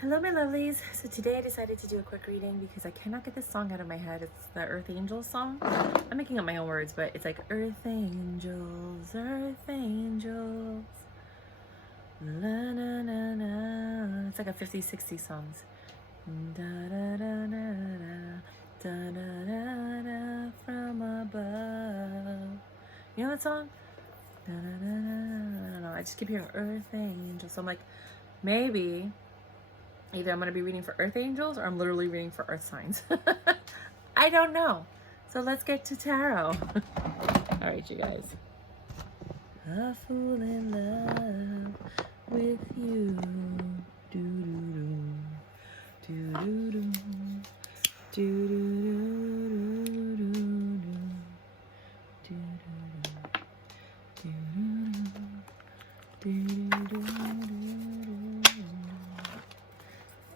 Hello my lovelies. So today I decided to do a quick reading because I cannot get this song out of my head. It's the Earth Angels song. I'm making up my own words, but it's like Earth Angels, Earth Angels, la na na na. It's like a 50s, 60s songs. Da da da da da da da da da from above. You know that song? Da da da da da. I just keep hearing Earth Angels. So I'm like, maybe either I'm going to be reading for Earth Angels or I'm literally reading for Earth signs. I don't know. So let's get to tarot. All right, you guys. A fool in love with you. Do-do-do. Do-do-do. Do-do-do-do-do-do. Do-do-do. Do-do-do.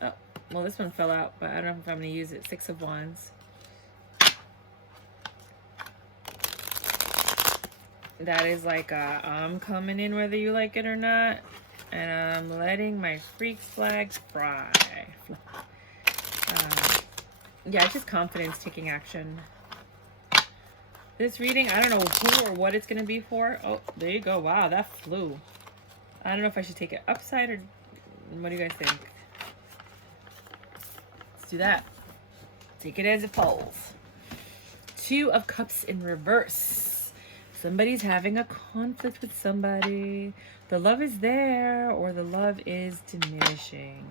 Oh, well, this one fell out, but I don't know if I'm going to use it. 6 of Wands. That is like I'm coming in whether you like it or not, and I'm letting my freak flag fly. Yeah, it's just confidence taking action. This reading, I don't know who or what it's going to be for. Oh, there you go. Wow, that flew. I don't know if I should take it upside or what do you guys think? Let's do that. Take it as it falls. 2 of Cups in reverse. Somebody's having a conflict with somebody. The love is there or the love is diminishing.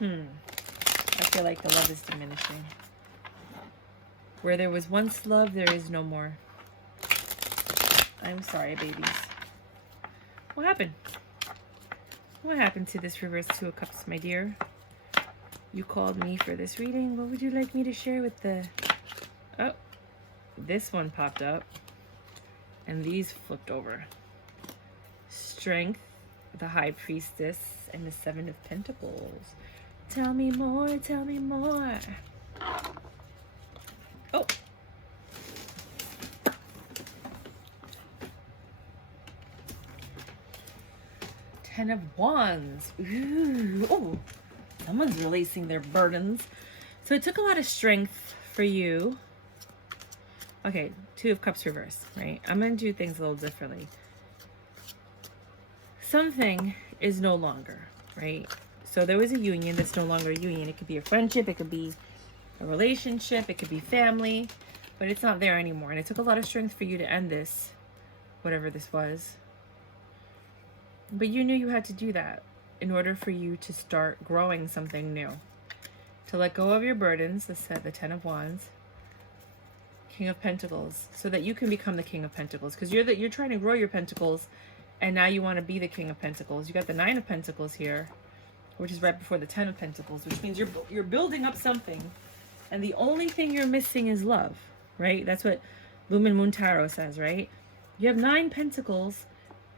I feel like the love is diminishing. Where there was once love, there is no more. I'm sorry, babies. What happened? What happened to this reverse 2 of Cups, my dear? You called me for this reading. What would you like me to share with the... Oh, this one popped up. And these flipped over. Strength, the High Priestess, and the 7 of Pentacles. Tell me more, tell me more. Oh. Ten of Wands. Ooh. Oh, someone's releasing their burdens. So it took a lot of strength for you. Okay, 2 of Cups reverse, right? I'm going to do things a little differently. Something is no longer, right? So there was a union that's no longer a union. It could be a friendship, it could be a relationship, it could be family, but it's not there anymore. And it took a lot of strength for you to end this, whatever this was. But you knew you had to do that in order for you to start growing something new. To let go of your burdens, the 10 of Wands. King of Pentacles, so that you can become the King of Pentacles, because you're trying to grow your Pentacles, and now you want to be the King of Pentacles. You got the 9 of Pentacles here, which is right before the 10 of Pentacles, which means you're building up something, and the only thing you're missing is love, right? That's what Lumen Moon Tarot says, right? You have 9 Pentacles,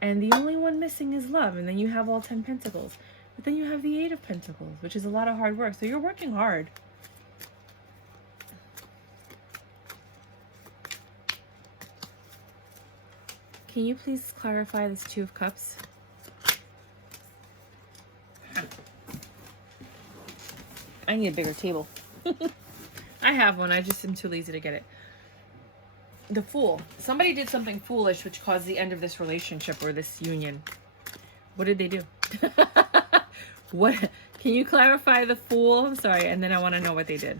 and the only one missing is love, and then you have all 10 Pentacles, but then you have the 8 of Pentacles, which is a lot of hard work. So you're working hard. Can you please clarify this 2 of Cups? I need a bigger table. I have one. I just am too lazy to get it. The Fool. Somebody did something foolish which caused the end of this relationship or this union. What did they do? What? Can you clarify the Fool? I'm sorry. And then I want to know what they did.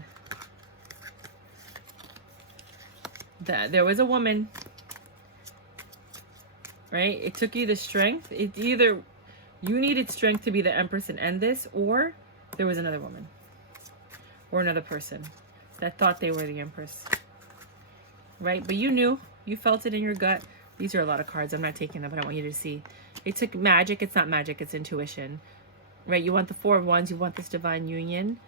There was a woman... Right? It took you the strength. It either you needed strength to be the Empress and end this, or there was another woman or another person that thought they were the Empress. Right? But you knew. You felt it in your gut. These are a lot of cards. I'm not taking them, but I want you to see. It took magic. It's not magic. It's intuition. Right? You want the 4 of Wands. You want this divine union.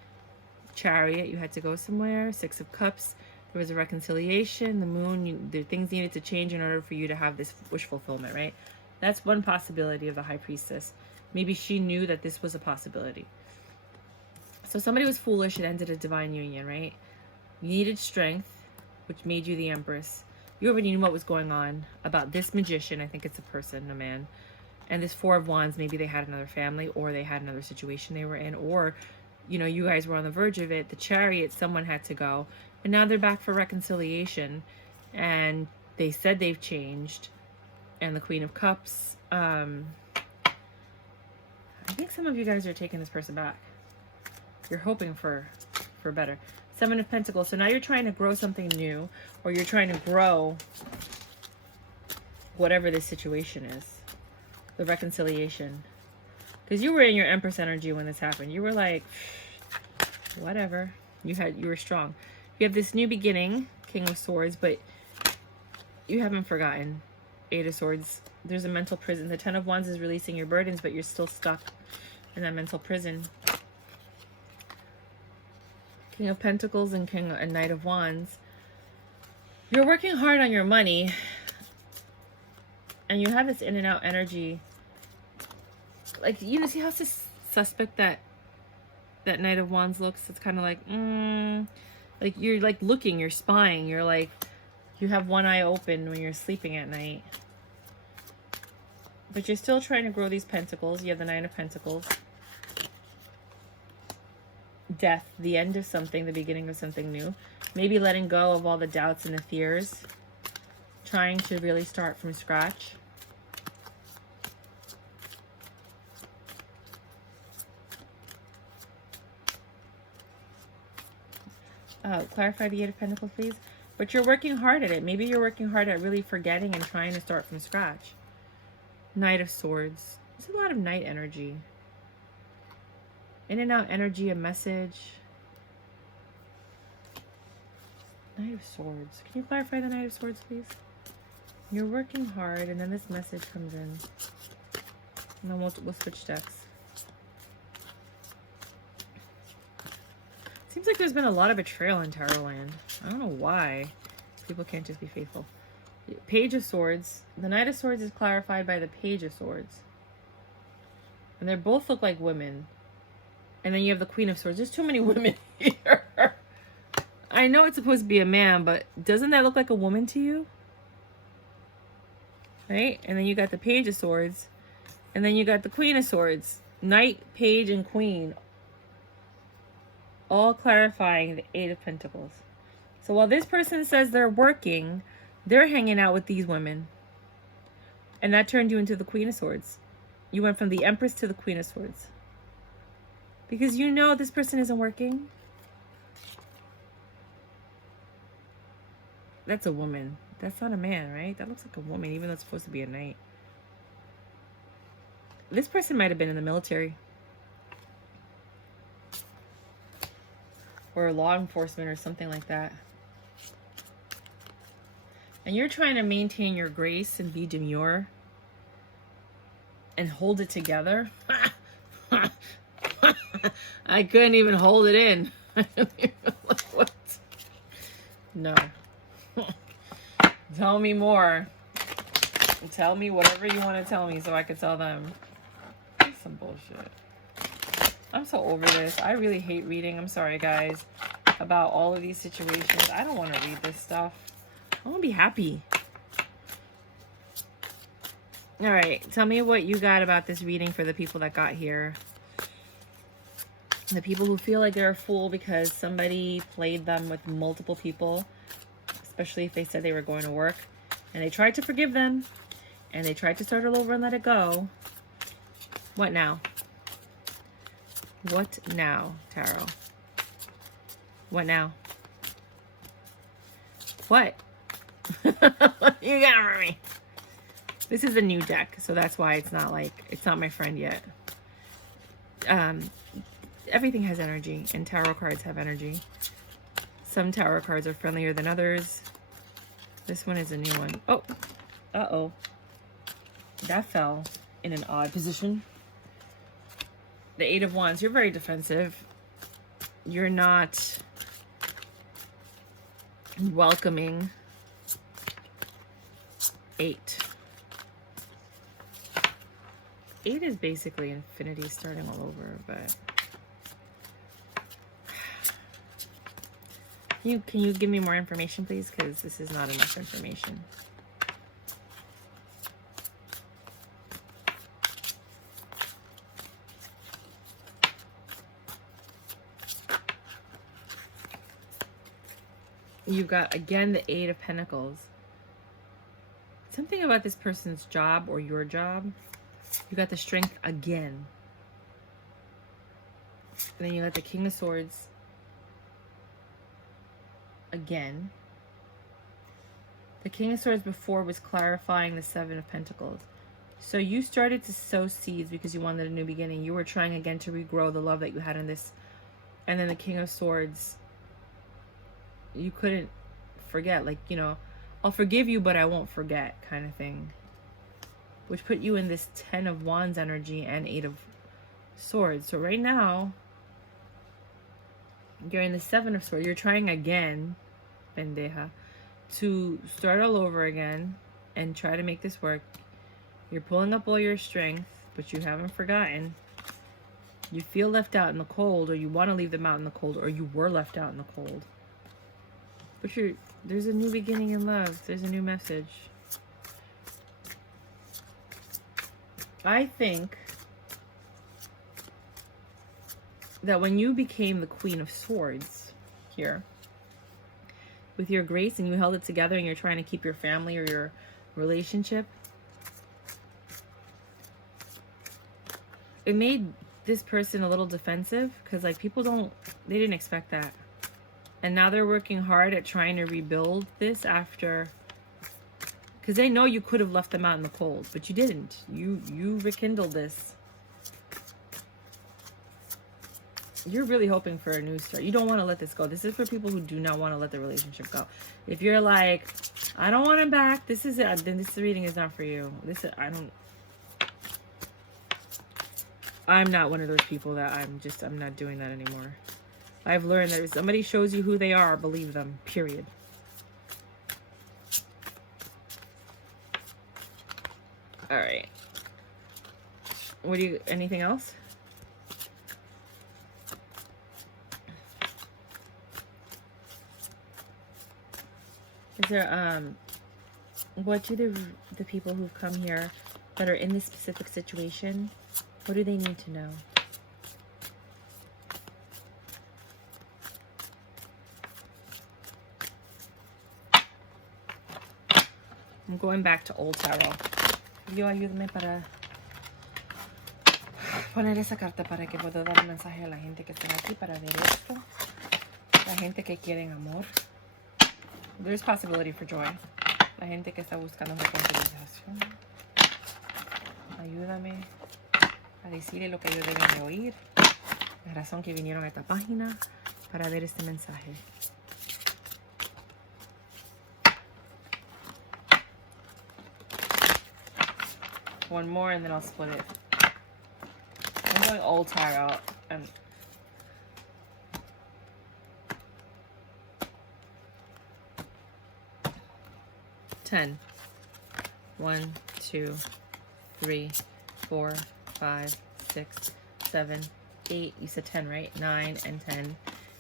Chariot. You had to go somewhere. 6 of Cups. There was a reconciliation, the moon, the things needed to change in order for you to have this wish fulfillment, right? That's one possibility of the High Priestess. Maybe she knew that this was a possibility. So somebody was foolish and ended a divine union, right? You needed strength, which made you the Empress. You already knew what was going on about this magician. I think it's a person, a man. And this Four of Wands, maybe they had another family, or they had another situation they were in, or, you know, you guys were on the verge of it. The Chariot, someone had to go. And now they're back for reconciliation. And they said they've changed. And the Queen of Cups. I think some of you guys are taking this person back. You're hoping for better. Seven of Pentacles. So now you're trying to grow something new, or you're trying to grow whatever this situation is. The reconciliation. Because you were in your Empress energy when this happened. You were like, whatever. You were strong. You have this new beginning, King of Swords, but you haven't forgotten. Eight of Swords. There's a mental prison. The Ten of Wands is releasing your burdens, but you're still stuck in that mental prison. King of Pentacles and Knight of Wands. You're working hard on your money, and you have this in and out energy. Like, you know, see how suspect that Knight of Wands looks? It's kind of like, like you're like looking, you're spying, you're like, you have one eye open when you're sleeping at night. But you're still trying to grow these pentacles. You have the Nine of Pentacles. Death, the end of something, the beginning of something new. Maybe letting go of all the doubts and the fears. Trying to really start from scratch. Clarify the Eight of Pentacles, please. But you're working hard at it. Maybe you're working hard at really forgetting and trying to start from scratch. Knight of Swords. There's a lot of Knight energy. In and out energy, a message. Knight of Swords. Can you clarify the Knight of Swords, please? You're working hard, and then this message comes in. And then we'll switch decks. Seems like there's been a lot of betrayal in Tarot land. I don't know why. People can't just be faithful. Page of Swords. The Knight of Swords is clarified by the Page of Swords. And they both look like women. And then you have the Queen of Swords. There's too many women here. I know it's supposed to be a man, but doesn't that look like a woman to you? Right? And then you got the Page of Swords. And then you got the Queen of Swords. Knight, Page, and Queen. All clarifying the Eight of Pentacles. So while this person says they're working, they're hanging out with these women. And that turned you into the Queen of Swords. You went from the Empress to the Queen of Swords. Because you know this person isn't working. That's a woman. That's not a man, right? That looks like a woman, even though it's supposed to be a knight. This person might have been in the military. Or law enforcement or something like that. And you're trying to maintain your grace and be demure. And hold it together. I couldn't even hold it in. What? No. Tell me more. Tell me whatever you want to tell me so I can tell them. That's some bullshit. I'm so over this. I really hate reading. I'm sorry, guys, about all of these situations. I don't want to read this stuff. I want to be happy. All right. Tell me what you got about this reading for the people that got here. The people who feel like they're a fool because somebody played them with multiple people, especially if they said they were going to work, and they tried to forgive them, and they tried to start all over and let it go. What now? What now, Tarot? What now? What? You got for me. This is a new deck, so that's why it's not like, it's not my friend yet. Everything has energy, and tarot cards have energy. Some tarot cards are friendlier than others. This one is a new one. Oh, uh-oh. That fell in an odd position. The Eight of Wands. You're very defensive. You're not welcoming. 8. 8 is basically infinity starting all over, but can you give me more information, please? Because this is not enough information. You've got, again, the Eight of Pentacles. Something about this person's job or your job. You got the Strength again. And then you got the King of Swords again. The King of Swords before was clarifying the Seven of Pentacles. So you started to sow seeds because you wanted a new beginning. You were trying again to regrow the love that you had in this. And then the King of Swords, you couldn't forget. Like, you know, I'll forgive you, but I won't forget kind of thing. Which put you in this 10 of Wands energy and 8 of Swords. So right now, you're in the 7 of Swords. You're trying again, pendeja, to start all over again and try to make this work. You're pulling up all your strength, but you haven't forgotten. You feel left out in the cold, or you want to leave them out in the cold, or you were left out in the cold. But there's a new beginning in love. There's a new message. I think that when you became the Queen of Swords here, with your grace, and you held it together, and you're trying to keep your family or your relationship, it made this person a little defensive, because like they didn't expect that. And now they're working hard at trying to rebuild this after, because they know you could have left them out in the cold, but you didn't. You rekindled this. You're really hoping for a new start. You don't want to let this go. This is for people who do not want to let the relationship go. If you're like, I don't want him back, this is it. Then this reading is not for you. I'm not one of those people that I'm not doing that anymore. I've learned that if somebody shows you who they are, believe them, period. All right. Anything else? Is there, what do the people who've come here that are in this specific situation, what do they need to know? I'm going back to Old Tarot. Yo, ayúdame para poner esa carta para que pueda dar un mensaje a la gente que está aquí para ver esto. La gente que quiere amor. There's possibility for joy. La gente que está buscando reconciliación. Ayúdame a decirle lo que ellos deben de oír. La razón que vinieron a esta página para ver este mensaje. One more and then I'll split it. I'm going Old Tarot and 10. 1, 2, 3, 4, 5, 6, 7, 8. You said 10, right? 9 and 10.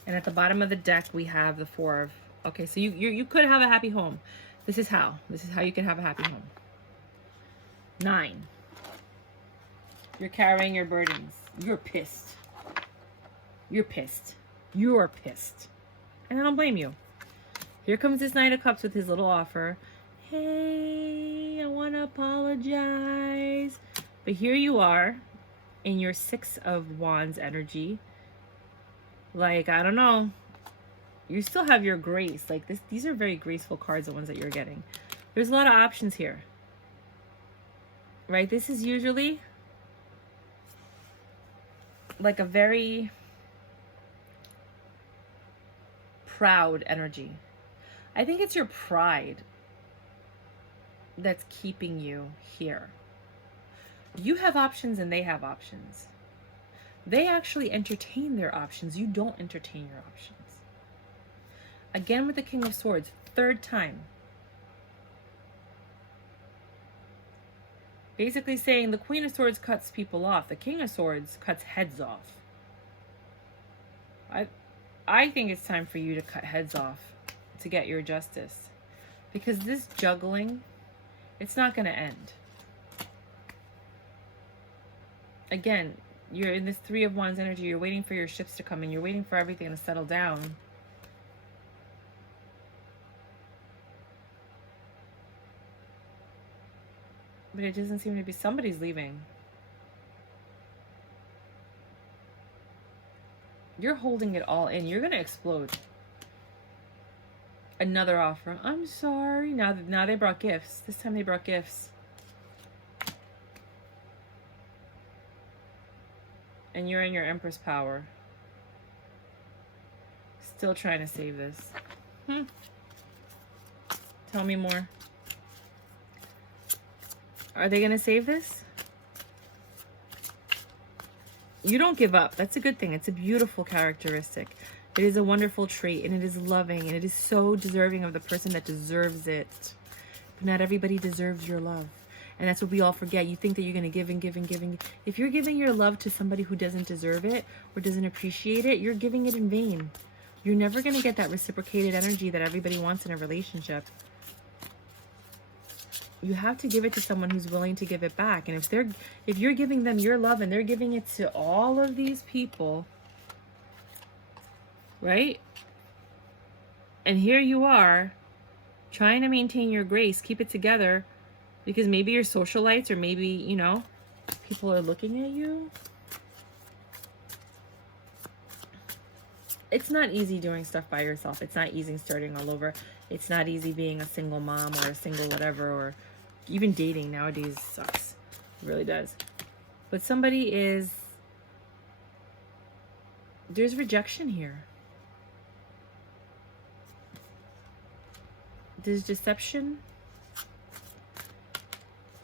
And at the bottom of the deck, we have the 4 of... Okay, so you could have a happy home. This is how. This is how you can have a happy home. 9. You're carrying your burdens. You're pissed. You're pissed. You're pissed. And I don't blame you. Here comes this Knight of Cups with his little offer. Hey, I want to apologize. But here you are in your 6 of Wands energy. Like, I don't know. You still have your grace. Like, these are very graceful cards, the ones that you're getting. There's a lot of options here. Right? This is usually like a very proud energy. I think it's your pride that's keeping you here. You have options and they have options. They actually entertain their options. You don't entertain your options. Again with the King of Swords, 3rd time. Basically saying the Queen of Swords cuts people off. The King of Swords cuts heads off. I think it's time for you to cut heads off to get your justice. Because this juggling, it's not going to end. Again, you're in this 3 of Wands energy. You're waiting for your ships to come in. You're waiting for everything to settle down. But it doesn't seem to be. Somebody's leaving. You're holding it all in. You're going to explode. Another offer. I'm sorry. Now they brought gifts. This time they brought gifts. And you're in your Empress power. Still trying to save this. Tell me more. Are they going to save this? You don't give up. That's a good thing. It's a beautiful characteristic. It is a wonderful trait, and it is loving, and it is so deserving of the person that deserves it. But not everybody deserves your love. And that's what we all forget. You think that you're going to give and give and give. And if you're giving your love to somebody who doesn't deserve it or doesn't appreciate it, you're giving it in vain. You're never going to get that reciprocated energy that everybody wants in a relationship. You have to give it to someone who's willing to give it back. And if you're giving them your love and they're giving it to all of these people, right? And here you are trying to maintain your grace, keep it together, because maybe you're socialites, or maybe, you know, people are looking at you. It's not easy doing stuff by yourself. It's not easy starting all over. It's not easy being a single mom or a single whatever, or even dating nowadays sucks. It really does. But somebody is... There's rejection here. There's deception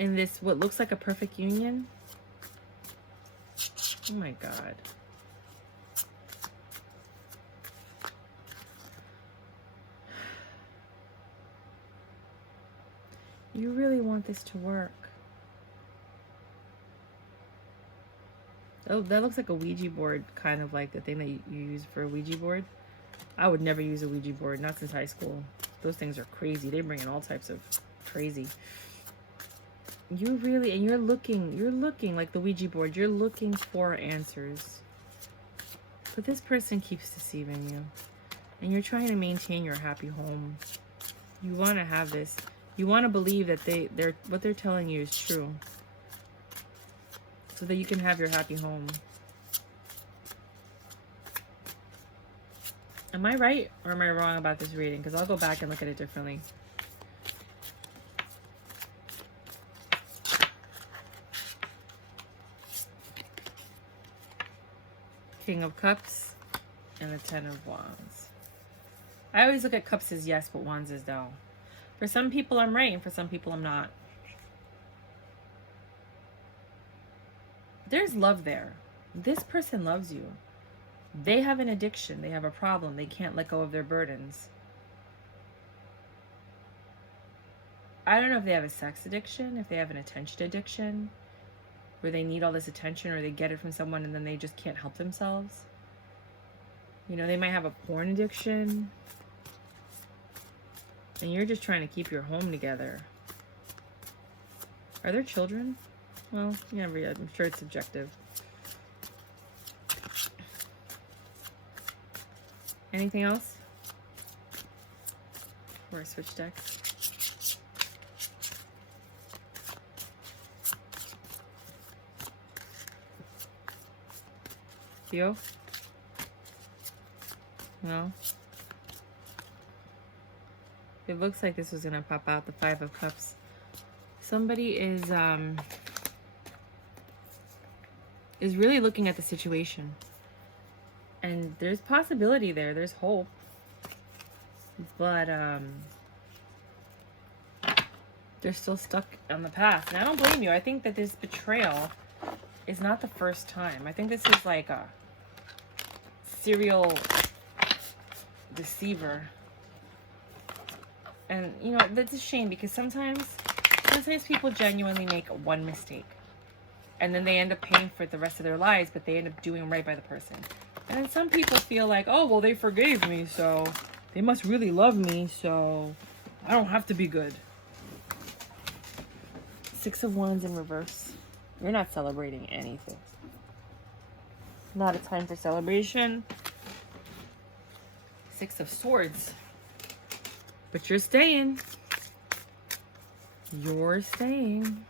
in this, what looks like a perfect union. Oh my God. You really want this to work. Oh, that looks like a Ouija board, kind of like the thing that you use for a Ouija board. I would never use a Ouija board, not since high school. Those things are crazy. They bring in all types of crazy. You really, and you're looking like the Ouija board. You're looking for answers. But this person keeps deceiving you. And you're trying to maintain your happy home. You want to have this. You want to believe that what they're telling you is true. So that you can have your happy home. Am I right or am I wrong about this reading? Because I'll go back and look at it differently. King of Cups and the Ten of Wands. I always look at cups as yes, but wands as no. For some people I'm right, and for some people I'm not. There's love there. This person loves you. They have an addiction. They have a problem. They can't let go of their burdens. I don't know if they have a sex addiction, if they have an attention addiction, where they need all this attention or they get it from someone and then they just can't help themselves. You know, they might have a porn addiction. And you're just trying to keep your home together. Are there children? Well, yeah, I'm sure it's subjective. Anything else? Before I switch decks. Theo? No? It looks like this was going to pop out, the Five of Cups. Somebody is really looking at the situation. And there's possibility there. There's hope. But they're still stuck on the past. And I don't blame you. I think that this betrayal is not the first time. I think this is like a serial deceiver. And, you know, that's a shame because sometimes people genuinely make one mistake. And then they end up paying for it the rest of their lives, but they end up doing right by the person. And then some people feel like, oh, well, they forgave me, so they must really love me, so I don't have to be good. Six of Wands in reverse. You're not celebrating anything. Not a time for celebration. Six of Swords. But you're staying. You're staying.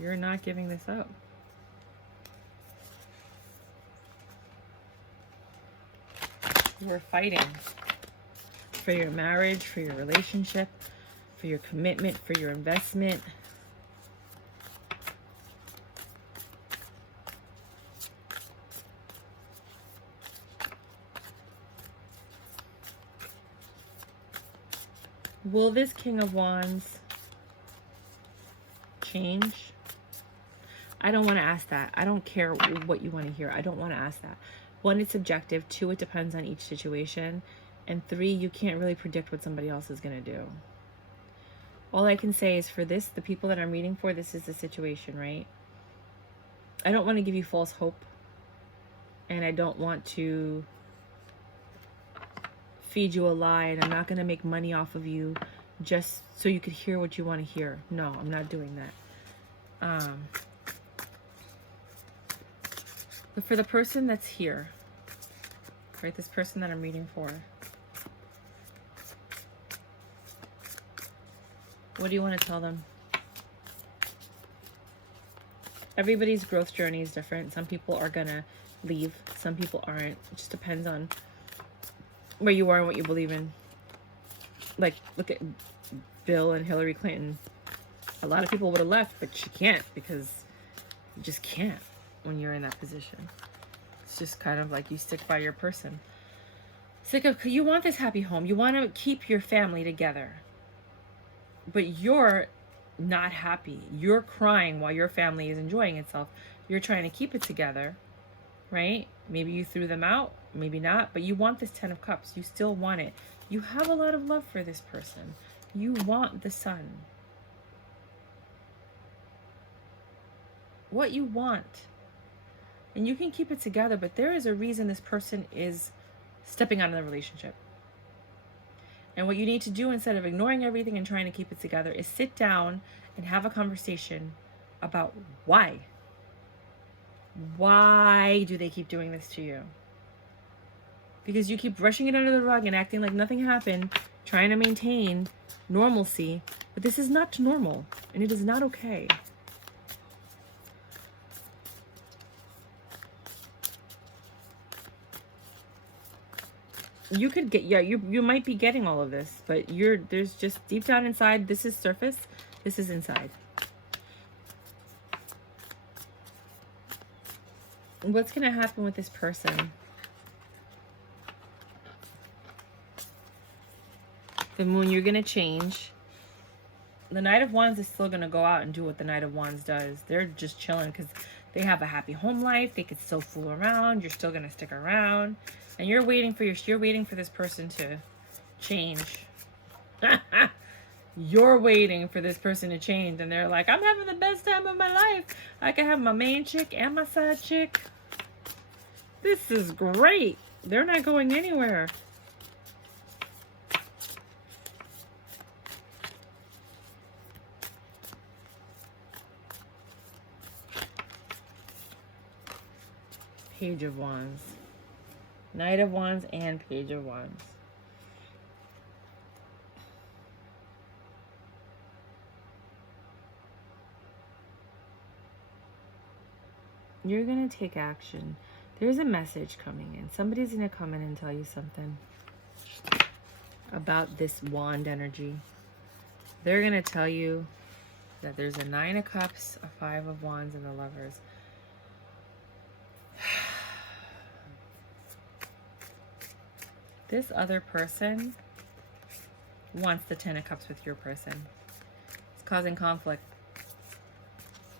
You're not giving this up. You're fighting for your marriage, for your relationship, for your commitment, for your investment. Will this King of Wands change? I don't want to ask that. I don't care what you want to hear. I don't want to ask that. 1, it's subjective. 2, it depends on each situation. And 3, you can't really predict what somebody else is going to do. All I can say is for this, the people that I'm reading for, this is the situation, right? I don't want to give you false hope. And I don't want to feed you a lie. And I'm not going to make money off of you just so you could hear what you want to hear. No, I'm not doing that. But for the person that's here, right, this person that I'm reading for, what do you want to tell them? Everybody's growth journey is different. Some people are going to leave. Some people aren't. It just depends on where you are and what you believe in. Like, look at Bill and Hillary Clinton. A lot of people would have left, but you can't because you just can't when you're in that position. It's just kind of like you stick by your person. You want this happy home. You want to keep your family together. But you're not happy. You're crying while your family is enjoying itself. You're trying to keep it together, right? Maybe you threw them out, maybe not, but you want this 10 of Cups. You still want it. You have a lot of love for this person. You want the Sun. What you want. And you can keep it together, but there is a reason this person is stepping out of the relationship. And what you need to do instead of ignoring everything and trying to keep it together is sit down and have a conversation about why. Why do they keep doing this to you? Because you keep brushing it under the rug and acting like nothing happened, trying to maintain normalcy. But this is not normal, and it is not okay. You could get, you might be getting all of this, but there's just deep down inside, this is surface, this is inside. What's going to happen with this person? The Moon, you're going to change. The Knight of Wands is still going to go out and do what the Knight of Wands does. They're just chilling because they have a happy home life. They could still fool around. You're still going to stick around. And you're waiting for this person to change. You're waiting for this person to change. And they're like, I'm having the best time of my life. I can have my main chick and my side chick. This is great. They're not going anywhere. Page of Wands. Knight of Wands and Page of Wands. You're going to take action. There's a message coming in. Somebody's going to come in and tell you something about this wand energy. They're going to tell you that there's a 9 of Cups, a 5 of Wands, and the Lovers. This other person wants the 10 of Cups with your person. It's causing conflict.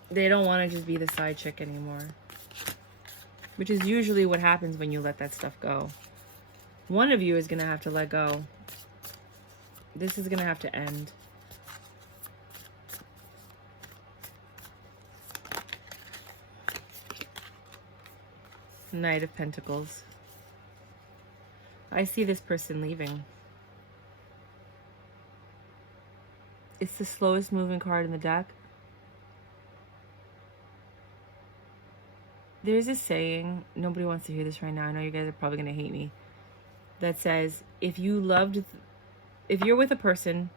They don't want to just be the side chick anymore. Which is usually what happens when you let that stuff go. One of you is going to have to let go. This is going to have to end. Knight of Pentacles. I see this person leaving. It's the slowest moving card in the deck. There's a saying, nobody wants to hear this right now, I know you guys are probably going to hate me, that says, if you're with a person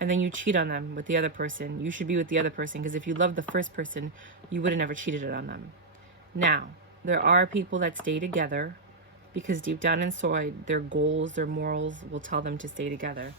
and then you cheat on them with the other person. You should be with the other person, because if you love the first person, you would have never cheated on them. Now, there are people that stay together because deep down inside, their goals, their morals will tell them to stay together.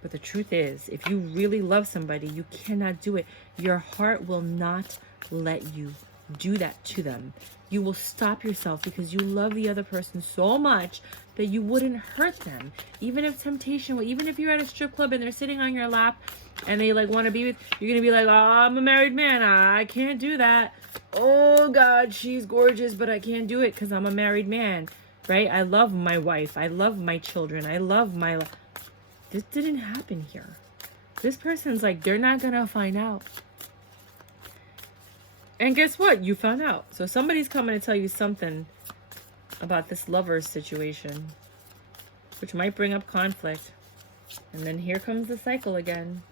But the truth is, if you really love somebody, you cannot do it. Your heart will not let you do that to them. You will stop yourself because you love the other person so much that you wouldn't hurt them. Even if temptation, even if you're at a strip club and they're sitting on your lap and they like want to be with, you're going to be like, oh, I'm a married man. I can't do that. Oh God, she's gorgeous, but I can't do it because I'm a married man, right? I love my wife. I love my children. I love my... This didn't happen here. This person's like, they're not going to find out. And guess what? You found out. So somebody's coming to tell you something about this lover's situation, which might bring up conflict. And then here comes the cycle again.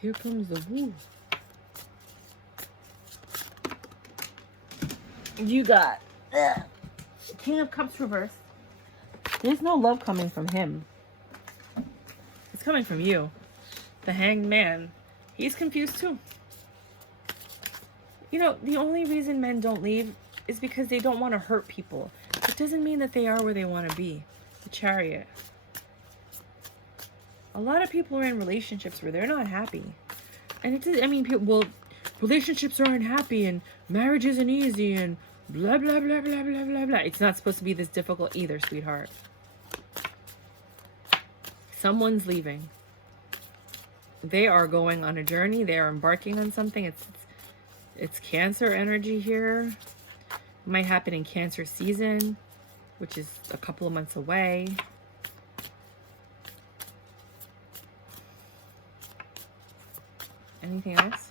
Here comes the woo. You got King of Cups reversed. There's no love coming from him. It's coming from you. The Hanged Man. He's confused too. You know, the only reason men don't leave is because they don't want to hurt people. It doesn't mean that they are where they want to be. The Chariot. A lot of people are in relationships where they're not happy. And it does, I mean, people, well, relationships aren't happy and marriage isn't easy and blah, blah, blah, blah, blah, blah, blah. It's not supposed to be this difficult either, sweetheart. Someone's leaving. They are going on a journey. They are embarking on something. It's Cancer energy here. It might happen in Cancer season, which is a couple of months away. Anything else?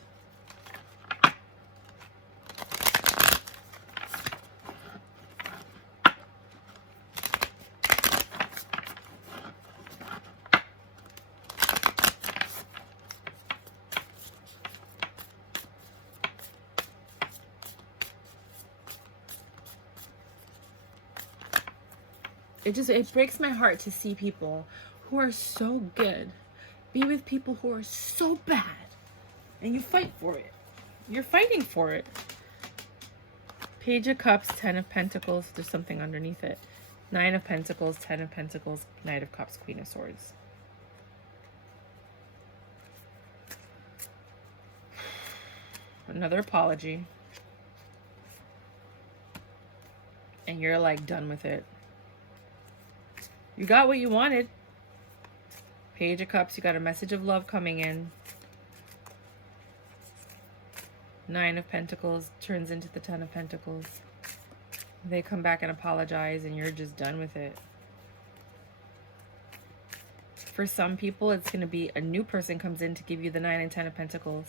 It breaks my heart to see people who are so good be with people who are so bad, and you fight for it. You're fighting for it. Page of Cups, 10 of Pentacles. There's something underneath it. 9 of Pentacles, 10 of Pentacles, Knight of Cups, Queen of Swords. Another apology. And you're like done with it. You got what you wanted. Page of Cups, you got a message of love coming in. 9 of Pentacles turns into the 10 of Pentacles. They come back and apologize and you're just done with it. For some people, it's going to be a new person comes in to give you the 9 and 10 of Pentacles.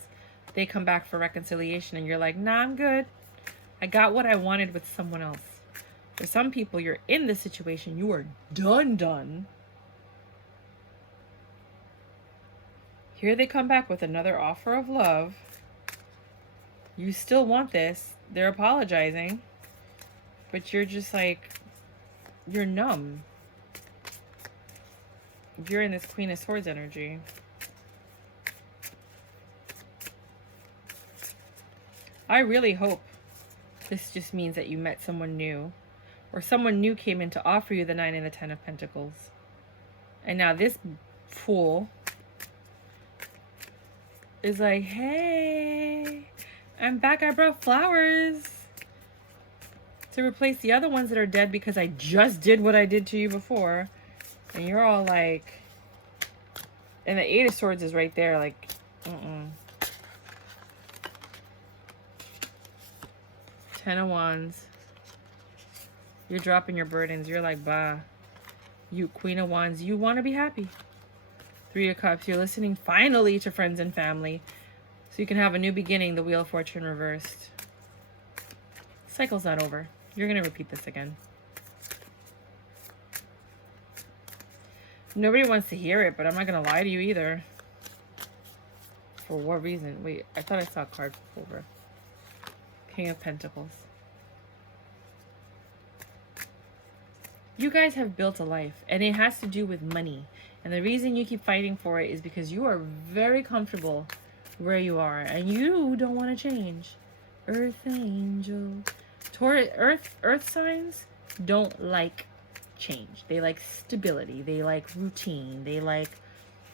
They come back for reconciliation and you're like, nah, I'm good. I got what I wanted with someone else. For some people, you're in this situation. You are done. Here they come back with another offer of love. You still want this. They're apologizing. But you're just like, you're numb. You're in this Queen of Swords energy. I really hope this just means that you met someone new. Or someone new came in to offer you the 9 and the 10 of Pentacles. And now this fool is like, hey, I'm back. I brought flowers to replace the other ones that are dead because I just did what I did to you before. And you're all like, and the 8 of Swords is right there, like, 10 of Wands. You're dropping your burdens. You're like, bah. You, Queen of Wands, you want to be happy. 3 of Cups, you're listening finally to friends and family. So you can have a new beginning, the Wheel of Fortune reversed. Cycle's not over. You're going to repeat this again. Nobody wants to hear it, but I'm not going to lie to you either. For what reason? Wait, I thought I saw a card flip over. King of Pentacles. You guys have built a life, and it has to do with money. And the reason you keep fighting for it is because you are very comfortable where you are and you don't want to change. Earth angel. Earth signs don't like change. They like stability. They like routine. They like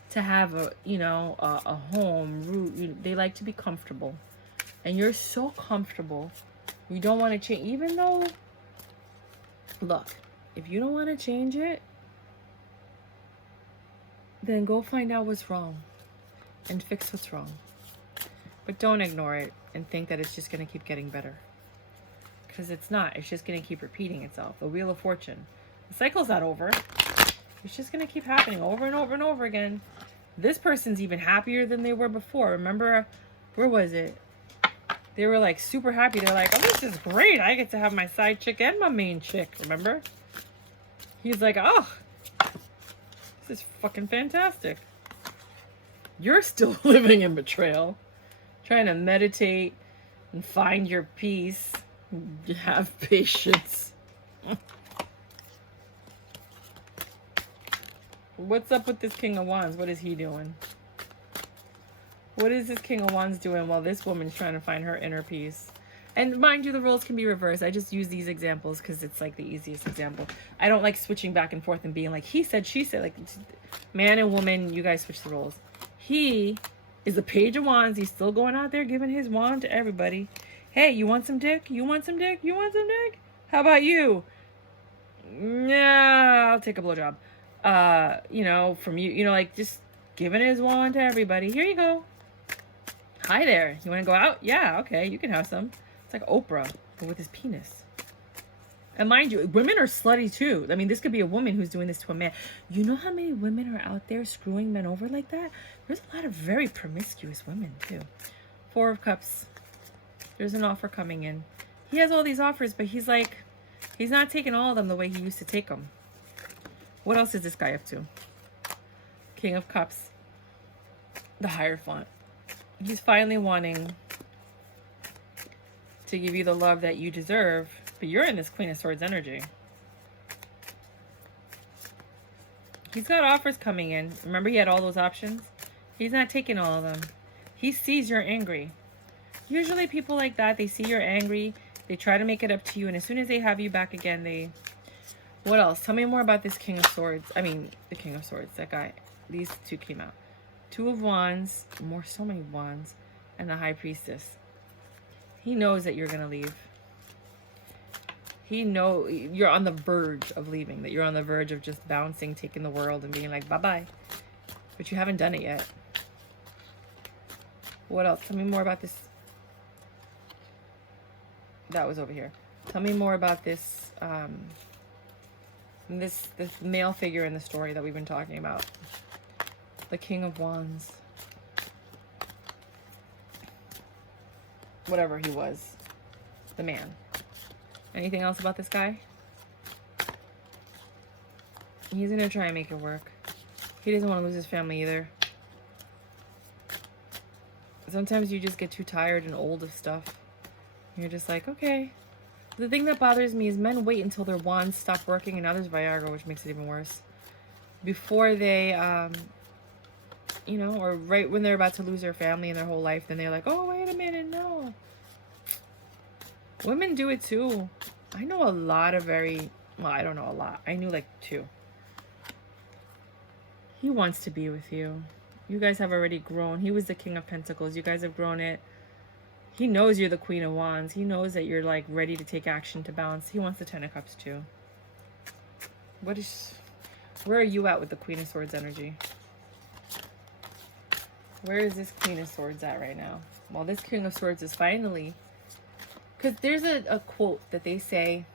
to have a, you know, a home. They like to be comfortable. And you're so comfortable. You don't want to change. Even though, look, if you don't want to change it, then go find out what's wrong and fix what's wrong. But don't ignore it and think that it's just going to keep getting better. Because it's not. It's just going to keep repeating itself. The Wheel of Fortune. The cycle's not over. It's just going to keep happening over and over and over again. This person's even happier than they were before. Remember, where was it? They were like super happy. They're like, oh, this is great. I get to have my side chick and my main chick. Remember? He's like, oh, this is fucking fantastic. You're still living in betrayal. Trying to meditate and find your peace. Have patience. What's up with this King of Wands? What is he doing? What is this King of Wands doing while this woman's trying to find her inner peace? And mind you, the roles can be reversed. I just use these examples because it's like the easiest example. I don't like switching back and forth and being like, he said, she said. Like, man and woman, you guys switch the roles. He is the Page of Wands. He's still going out there giving his wand to everybody. Hey, you want some dick? You want some dick? You want some dick? How about you? Yeah, I'll take a blowjob. You know, from you, you know, like just giving his wand to everybody. Here you go. Hi there. You want to go out? Yeah, okay, you can have some. It's like Oprah, but with his penis. And mind you, women are slutty too. I mean, this could be a woman who's doing this to a man. You know how many women are out there screwing men over like that? There's a lot of very promiscuous women too. Four of Cups. There's an offer coming in. He has all these offers, but he's like, he's not taking all of them the way he used to take them. What else is this guy up to? King of Cups. The Hierophant. He's finally wanting to give you the love that you deserve, but you're in this Queen of Swords energy. He's got offers coming in. Remember, he had all those options? He's not taking all of them. He sees you're angry. Usually people like that, they see you're angry, they try to make it up to you, and as soon as they have you back again, they... What else? Tell me more about this King of Swords. I mean, the King of Swords, that guy. These two came out. Two of Wands, so many Wands, and the High Priestess. He knows that you're going to leave. He knows you're on the verge of leaving, that you're on the verge of just bouncing, taking the world and being like, bye-bye. But you haven't done it yet. What else? Tell me more about this. That was over here. Tell me more about this, this male figure in the story that we've been talking about. The King of Wands. Whatever he was. The man. Anything else about this guy? He's going to try and make it work. He doesn't want to lose his family either. Sometimes you just get too tired and old of stuff. You're just like, okay. The thing that bothers me is men wait until their wands stop working, and now there's Viagra, which makes it even worse. Before they, you know, or right when they're about to lose their family and their whole life, then they're like, oh, wait a minute, no. Women do it too. I know a lot of well, I don't know a lot. I knew like two. He wants to be with you. You guys have already grown. He was the King of Pentacles. You guys have grown it. He knows you're the Queen of Wands. He knows that you're like ready to take action to bounce. He wants the Ten of Cups too. Where are you at with the Queen of Swords energy? Where is this Queen of Swords at right now? Well, this King of Swords is finally... Because there's a quote that they say...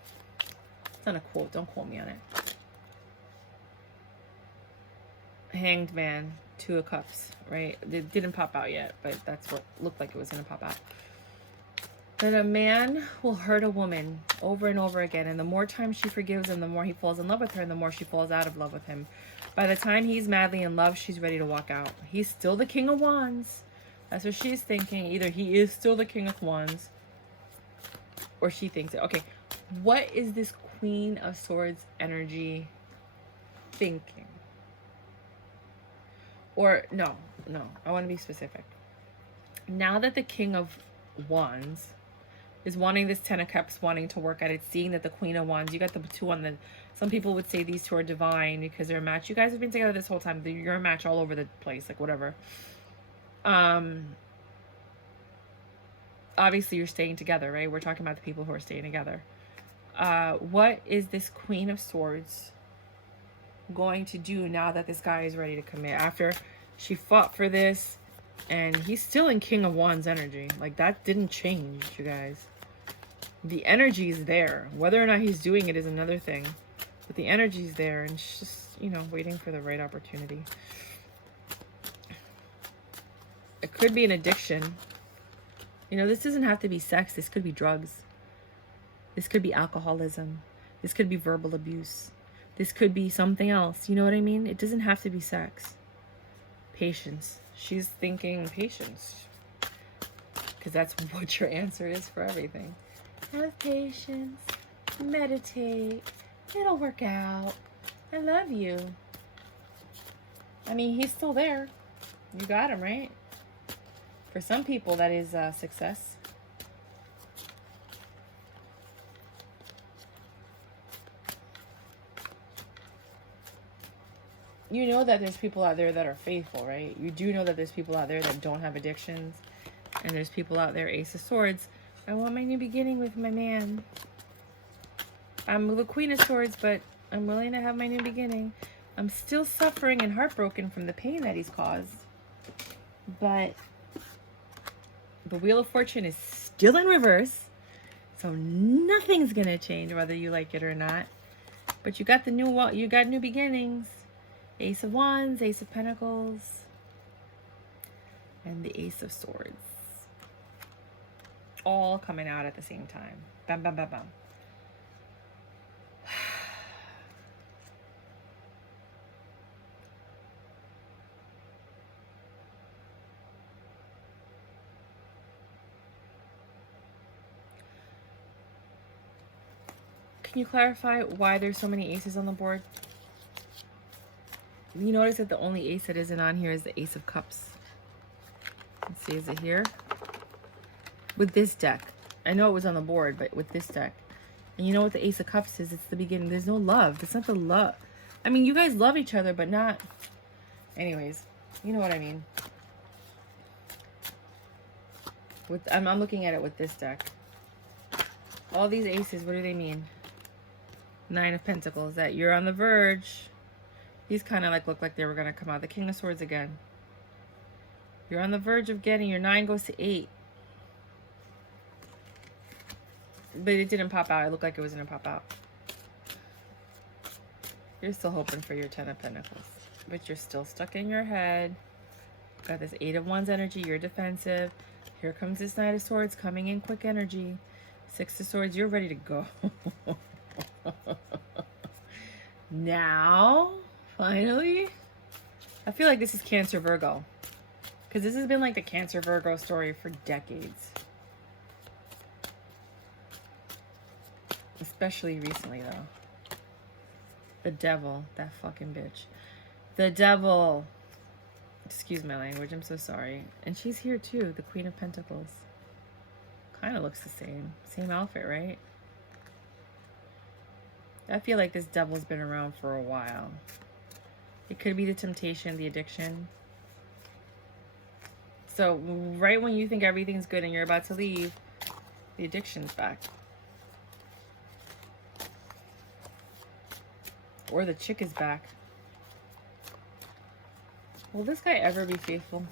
It's not a quote. Don't quote me on it. Hanged Man, Two of Cups, right? It didn't pop out yet, but that's what looked like it was going to pop out. That a man will hurt a woman over and over again, and the more time she forgives him, the more he falls in love with her, and the more she falls out of love with him. By the time he's madly in love, she's ready to walk out. He's still the King of Wands. That's what she's thinking. Either he is still the King of Wands, or she thinks it. Okay, what is this Queen of Swords energy thinking? or no, I want to be specific. Now that the King of Wands is wanting this Ten of Cups, wanting to work at it, seeing that the Queen of Wands, you got the two on the, some people would say these two are divine because they're a match. You guys have been together this whole time. You're a match all over the place, like whatever. Obviously you're staying together, right? We're talking about the people who are staying together. What is this Queen of Swords going to do now that this guy is ready to commit? After she fought for this, and he's still in King of Wands energy. Like, that didn't change, you guys. The energy is there. Whether or not he's doing it is another thing. But the energy is there, and she's just, you know, waiting for the right opportunity. It could be an addiction. You know, this doesn't have to be sex. This could be drugs. This could be alcoholism. This could be verbal abuse. This could be something else. You know what I mean? It doesn't have to be sex. Patience. She's thinking patience. Because that's what your answer is for everything. Have patience. Meditate. It'll work out. I love you. I mean, he's still there. You got him, right? For some people, that is success. You know that there's people out there that are faithful, right? You do know that there's people out there that don't have addictions. And there's people out there, Ace of Swords. I want my new beginning with my man. I'm the Queen of Swords, but I'm willing to have my new beginning. I'm still suffering and heartbroken from the pain that he's caused. But the Wheel of Fortune is still in reverse. So nothing's going to change whether you like it or not. But you got new beginnings. Ace of Wands, Ace of Pentacles, and the Ace of Swords. All coming out at the same time. Bam, bam, bam, bam. Can you clarify why there's so many aces on the board? You notice that the only ace that isn't on here is the Ace of Cups. Let's see, is it here? With this deck. I know it was on the board, but with this deck. And you know what the Ace of Cups is? It's the beginning. There's no love. It's not the love. I mean, you guys love each other, but not... Anyways, you know what I mean. I'm looking at it with this deck. All these aces, what do they mean? Nine of Pentacles, that you're on the verge. These kind of like look like they were going to come out. The King of Swords again. You're on the verge of getting your 9 goes to 8. But it didn't pop out. It looked like it was going to pop out. You're still hoping for your 10 of Pentacles. But you're still stuck in your head. Got this 8 of Wands energy. You're defensive. Here comes this Knight of Swords coming in quick energy. 6 of Swords. You're ready to go. Now... Finally, I feel like this is Cancer Virgo, because this has been like the Cancer Virgo story for decades, especially recently though. The Devil, that fucking bitch. The Devil. Excuse my language, I'm so sorry. And she's here too, the Queen of Pentacles. Kind of looks the same outfit, right? I feel like this Devil's been around for a while. It could be the temptation, the addiction. So right when you think everything's good and you're about to leave, the addiction's back. Or the chick is back. Will this guy ever be faithful?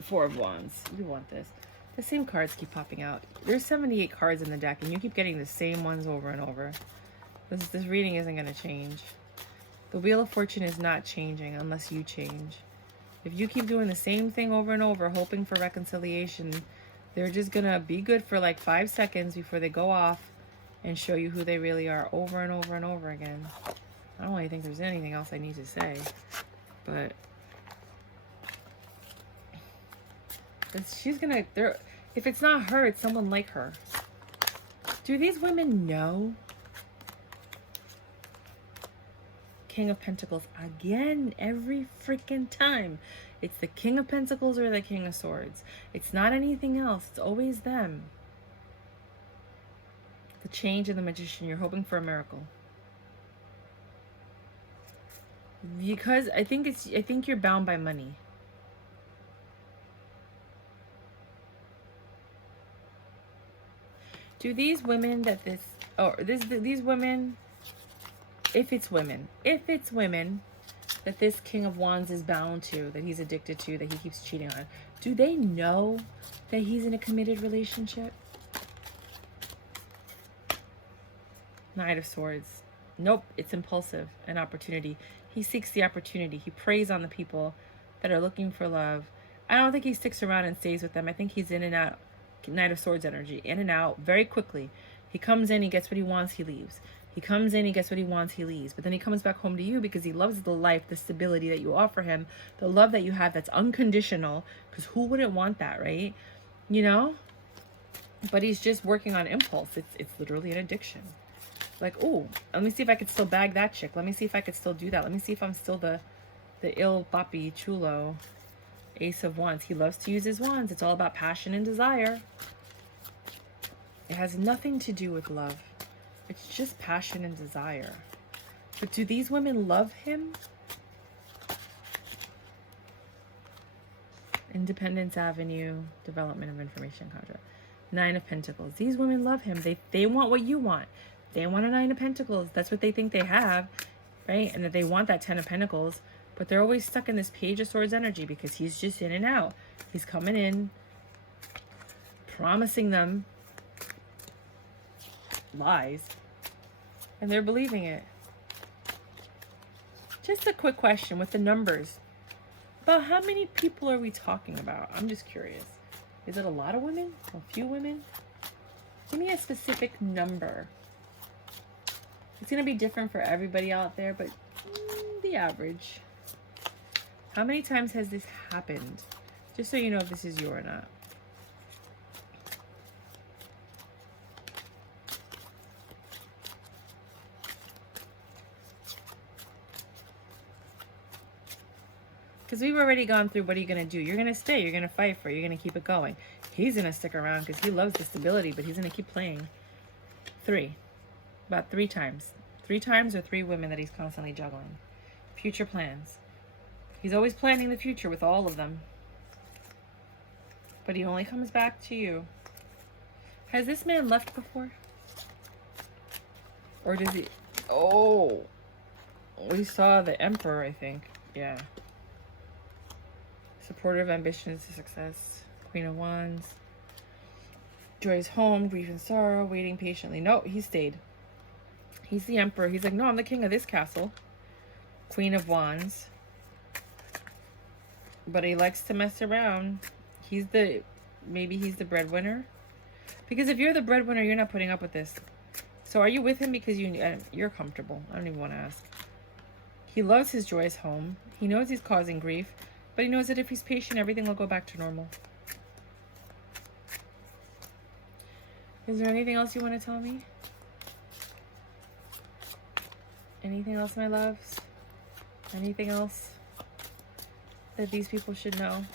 4 of Wands. You want this. The same cards keep popping out. There's 78 cards in the deck and you keep getting the same ones over and over. This reading isn't going to change. The Wheel of Fortune is not changing unless you change. If you keep doing the same thing over and over, hoping for reconciliation, they're just going to be good for like 5 seconds before they go off and show you who they really are over and over and over again. I don't really think there's anything else I need to say. But she's going to... If it's not her, it's someone like her. Do these women know? King of Pentacles again every freaking time. It's the King of Pentacles or the King of Swords. It's not anything else. It's always them. The Change and the Magician. You're hoping for a miracle. Because I think you're bound by money. Do these women that these women, if it's women that this King of Wands is bound to, that he's addicted to, that he keeps cheating on, do they know that he's in a committed relationship? Knight of Swords. Nope, it's impulsive, an opportunity. He seeks the opportunity. He preys on the people that are looking for love. I don't think he sticks around and stays with them. I think he's in and out. Knight of Swords energy, in and out very quickly. He comes in, he gets what he wants, he leaves. He comes in, he gets what he wants, he leaves. But then he comes back home to you because he loves the life, the stability that you offer him, the love that you have that's unconditional. Because who wouldn't want that, right? You know? But he's just working on impulse. It's literally an addiction. Like, oh, let me see if I could still bag that chick. Let me see if I could still do that. Let me see if I'm still the il papi chulo. Ace of Wands. He loves to use his wands. It's all about passion and desire. It has nothing to do with love. It's just passion and desire. But do these women love him? Independence Avenue, Development of Information Contract. Nine of Pentacles. These women love him. They want what you want. They want a Nine of Pentacles. That's what they think they have, right? And that they want that Ten of Pentacles. But they're always stuck in this Page of Swords energy because he's just in and out. He's coming in, promising them lies, and they're believing it. Just a quick question with the numbers. About how many people are we talking about? I'm just curious. Is it a lot of women? A few women? Give me a specific number. It's going to be different for everybody out there, but the average. How many times has this happened? Just so you know if this is you or not. Because we've already gone through what are you going to do. You're going to stay. You're going to fight for it. You're going to keep it going. He's going to stick around because he loves the stability, but he's going to keep playing. 3. About 3 times. 3 times or 3 women that he's constantly juggling. Future plans. He's always planning the future with all of them. But he only comes back to you. Has this man left before? Or does he... Oh. We saw the Emperor, I think. Yeah. Supporter of ambitions to success. Queen of Wands. Joy's home. Grief and sorrow. Waiting patiently. No, he stayed. He's the Emperor. He's like, no, I'm the king of this castle. Queen of Wands. But he likes to mess around. Maybe he's the breadwinner. Because if you're the breadwinner, you're not putting up with this. So are you with him because you're comfortable? I don't even want to ask. He loves his joyous home. He knows he's causing grief. But he knows that if he's patient, everything will go back to normal. Is there anything else you want to tell me? Anything else, my loves? Anything else that these people should know?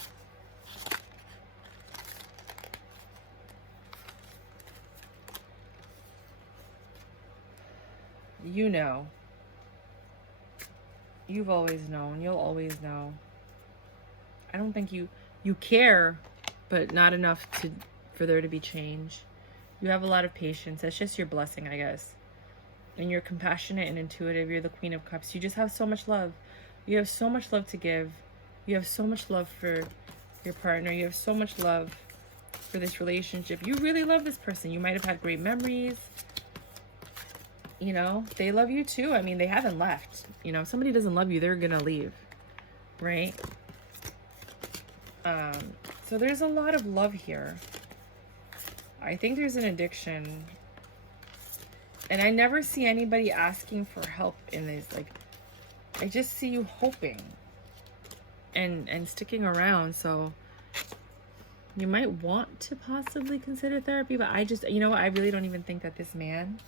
You know. You've always known. You'll always know. I don't think you care, but not enough for there to be change. You have a lot of patience. That's just your blessing, I guess. And you're compassionate and intuitive. You're the Queen of Cups. You just have so much love. You have so much love to give. You have so much love for your partner. You have so much love for this relationship. You really love this person. You might have had great memories. You know, they love you too. I mean, they haven't left. You know, if somebody doesn't love you, they're going to leave. Right? So there's a lot of love here. I think there's an addiction. And I never see anybody asking for help in this. Like, I just see you hoping and sticking around. So you might want to possibly consider therapy, but I just, you know what? I really don't even think that this man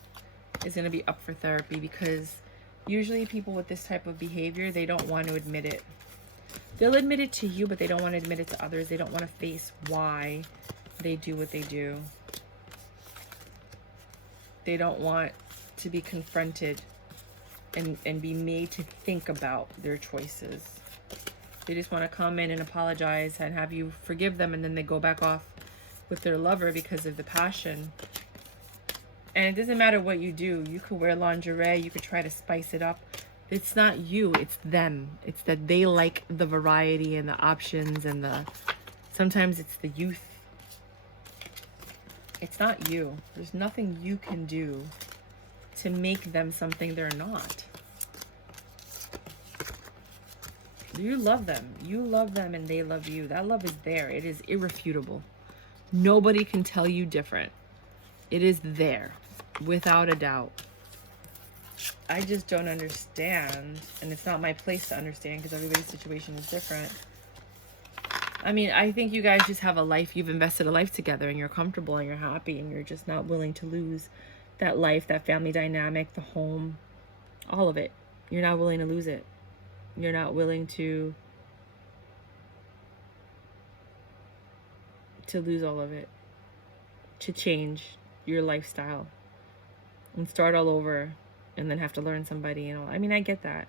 is going to be up for therapy because Usually people with this type of behavior, they don't want to admit it. They'll admit it to you, but they don't want to admit it to others. They don't want to face why they do what they do. They don't want to be confronted and be made to think about their choices. They just want to come in and apologize and have you forgive them, and then they go back off with their lover because of the passion. And it doesn't matter what you do. You could wear lingerie, you could try to spice it up. It's not you, it's them. It's that they like the variety and the options and sometimes it's the youth. It's not you. There's nothing you can do to make them something they're not. You love them. You love them and they love you. That love is there. It is irrefutable. Nobody can tell you different. It is there, without a doubt. I just don't understand, and it's not my place to understand because everybody's situation is different. I mean, I think you guys just have a life, you've invested a life together and you're comfortable and you're happy and you're just not willing to lose that life, that family dynamic, the home, all of it. You're not willing to lose it. You're not willing to lose all of it, to change your lifestyle and start all over and then have to learn somebody and all. I mean, I get that,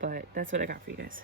but that's what I got for you guys.